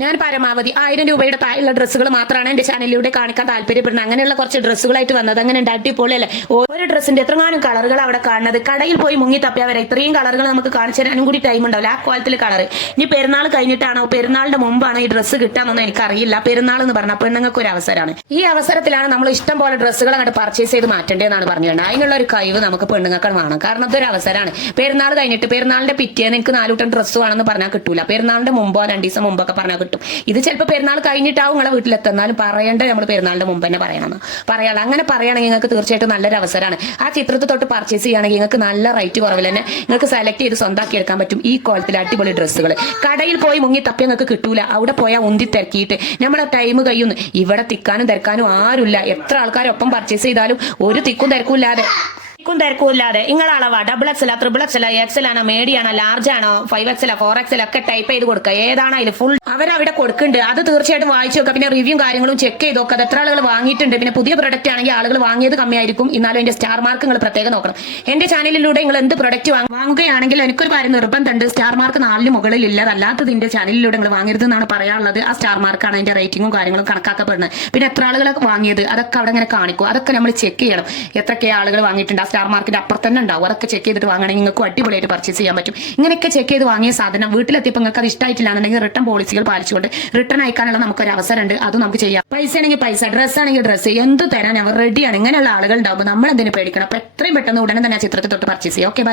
ഞാൻ പരമാവധി 1000 രൂപയുടെ താഴെയുള്ള ഡ്രസ്സുകൾ മാത്രമാണ് എന്റെ ചാനലിലൂടെ കാണിക്കാൻ താല്പര്യപ്പെടുന്നത്. അങ്ങനെയുള്ള കുറച്ച് ഡ്രസ്സുകളായിട്ട് വന്നത്. അങ്ങനെ അടിപൊളിയല്ലേ? ഓരോ ഡ്രസ്സിന്റെ എത്രങ്ങാനും കളറുകൾ അവിടെ കാണുന്നത്. കടയിൽ പോയി മുങ്ങി തപ്പിയാ വരെ ഇത്രയും കളറുകൾ നമുക്ക് കാണിച്ചു തരാനും കൂടി ടൈം ഉണ്ടാവില്ല. ആ കോലത്തിൽ കളർ. ഇനി പെരുന്നാൾ കഴിഞ്ഞിട്ടാണോ പെരുന്നാളിന്റെ മുമ്പാണോ ഈ ഡ്രസ്സ് കിട്ടാന്നൊന്നും എനിക്കറിയില്ല. പെരുന്നാൾ എന്ന് പറഞ്ഞാൽ പെണ്ണുങ്ങൾക്ക് ഒരു അവസരമാണ്. ഈ അവസരത്തിലാണ് നമ്മൾ ഇഷ്ടം പോലെ ഡ്രസ്സുകൾ അങ്ങോട്ട് പർച്ചേസ് ചെയ്ത് മാറ്റേണ്ടതെന്നാണ് പറഞ്ഞുകൊണ്ട്. അതിനുള്ള ഒരു കഴിവ് നമുക്ക് പെണ്ണുങ്ങൾക്ക് വേണം. കാരണം ഇതൊരു അവസരമാണ്. പെരുന്നാൾ കഴിഞ്ഞിട്ട് പെരുന്നാളിന്റെ പിറ്റേന്ന് എനിക്ക് 4 കൂട്ടം ഡ്രസ്സ് വേണമെന്ന് പറഞ്ഞാൽ കിട്ടൂല. പെരുന്നാളിന്റെ മുമ്പോ 2 ദിവസം മുമ്പൊക്കെ പറഞ്ഞാൽ കിട്ടും. ഇത് ചിലപ്പോൾ പെരുന്നാൾ കഴിഞ്ഞിട്ടാവും നിങ്ങളെ വീട്ടിലെത്തുന്നാലും പറയേണ്ടത് നമ്മൾ പെരുന്നാളിന്റെ മുമ്പ് തന്നെ പറയണം. പറയാനുള്ള അങ്ങനെ പറയുകയാണെങ്കിൽ നിങ്ങൾക്ക് തീർച്ചയായിട്ടും നല്ലൊരു അവസരമാണ്. ആ ചിത്രത്തിൽ തൊട്ട് പർച്ചേസ് ചെയ്യുകയാണെങ്കിൽ നിങ്ങൾക്ക് നല്ല റേറ്റ് കുറവിൽ തന്നെ നിങ്ങൾക്ക് സെലക്ട് ചെയ്ത് സ്വന്തമാക്കി എടുക്കാൻ പറ്റും. ഈ കോലത്തിൽ അടിപൊളി ഡ്രസ്സുകൾ കടയിൽ പോയി മുങ്ങി തപ്പി നിങ്ങൾക്ക് കിട്ടൂല. അവിടെ പോയാൽ ഉന്തി തിരക്കിയിട്ട് നമ്മളെ ടൈം കഴിയുന്നു. ഇവിടെ തിക്കാനും തിരക്കാനും ആരുമില്ല. എത്ര ആൾക്കാരൊപ്പം പർച്ചേസ് ചെയ്താലും ഒരു തിക്കും തിരക്കും തിരക്കൂല്ലാതെ നിങ്ങളുടെ അളവാ XXL, XXL, XL ആണോ, മീഡിയാണോ, ലാർജ് ആണോ, 5XL, 4XL ഒക്കെ ടൈപ്പ് ചെയ്ത് കൊടുക്കുക. ഏതാണ് അതിൽ ഫുൾ അവരവിടെ കൊടുക്കുന്നുണ്ട്. അത് തീർച്ചയായിട്ടും വായിച്ചു നോക്കുക. പിന്നെ റിവ്യൂ കാര്യങ്ങളും ചെക്ക് ചെയ്ത് നോക്കുക. അത് എത്ര ആളുകൾ വാങ്ങിയിട്ടുണ്ട്. പിന്നെ പുതിയ പ്രൊഡക്റ്റ് ആണെങ്കിൽ ആളുകൾ വാങ്ങിയത് കമ്മിയായിരിക്കും. എന്നാലും അതിന്റെ സ്റ്റാർ മാർക്ക് നിങ്ങൾ പ്രത്യേകം നോക്കണം. എന്റെ ചാനലിലൂടെ നിങ്ങൾ എന്ത് പ്രൊഡക്റ്റ് വാങ്ങുകയാണെങ്കിൽ എനിക്കൊരു കാര്യം നിർബന്ധമുണ്ട്. സ്റ്റാർ മാർക്ക് 4 മുകളിൽ ഇല്ല. അതല്ലാത്തത് എന്റെ ചാനലിലൂടെ നിങ്ങൾ വാങ്ങരുത് എന്നാണ് പറയാനുള്ളത്. ആ സ്റ്റാർ മാർക്കാണ് അതിന്റെ റേറ്റിംഗും കാര്യങ്ങളും കണക്കാക്കപ്പെടുന്നത്. പിന്നെ എത്ര ആളുകളൊക്കെ വാങ്ങിയത് അതൊക്കെ അവിടെ ഇങ്ങനെ കാണിക്കും. അതൊക്കെ നമ്മൾ ചെക്ക് ചെയ്യണം. എത്രയൊക്കെ ആളുകൾ വാങ്ങിയിട്ടുണ്ട്. സ്റ്റാർ മാർക്കിന്റെ അപ്പുറത്ത് തന്നെ ഉണ്ടാവും. അതൊക്കെ ചെക്ക് ചെയ്തിട്ട് വാങ്ങണമെങ്കിൽ നിങ്ങൾക്ക് അടിപൊളിയായിട്ട് പർച്ചേസ് ചെയ്യാൻ പറ്റും. ഇങ്ങനെയൊക്കെ ചെക്ക് ചെയ്ത് വാങ്ങിയ സാധനം വീട്ടിലെത്തിയപ്പോൾ നിങ്ങൾക്ക് അത് ഇഷ്ടമായിട്ടില്ല എന്നുണ്ടെങ്കിൽ റിട്ടേൺ പോളിസികൾ പാലിച്ചുകൊണ്ട് റിട്ടേൺ അയക്കാനുള്ള നമുക്കൊരു അവസരം ഉണ്ട്. അത് നമുക്ക് ചെയ്യാം. പൈസ ആണെങ്കിൽ പൈസ, ഡ്രസ്സ് ആണെങ്കിൽ ഡ്രസ്സ്, എന്ത് തരാൻ അവർ റെഡിയാണ്. ഇങ്ങനെയുള്ള ആളുകൾ ഉണ്ടാവുമ്പോൾ നമ്മൾ എന്തിനു പേടിക്കണം? അപ്പൊ എത്രയും പെട്ടെന്ന് ഉടനെ തന്നെ ആ ചിത്രത്തിൽ തൊട്ട് പർച്ചേസ് ചെയ്യാം. ഓക്കെ.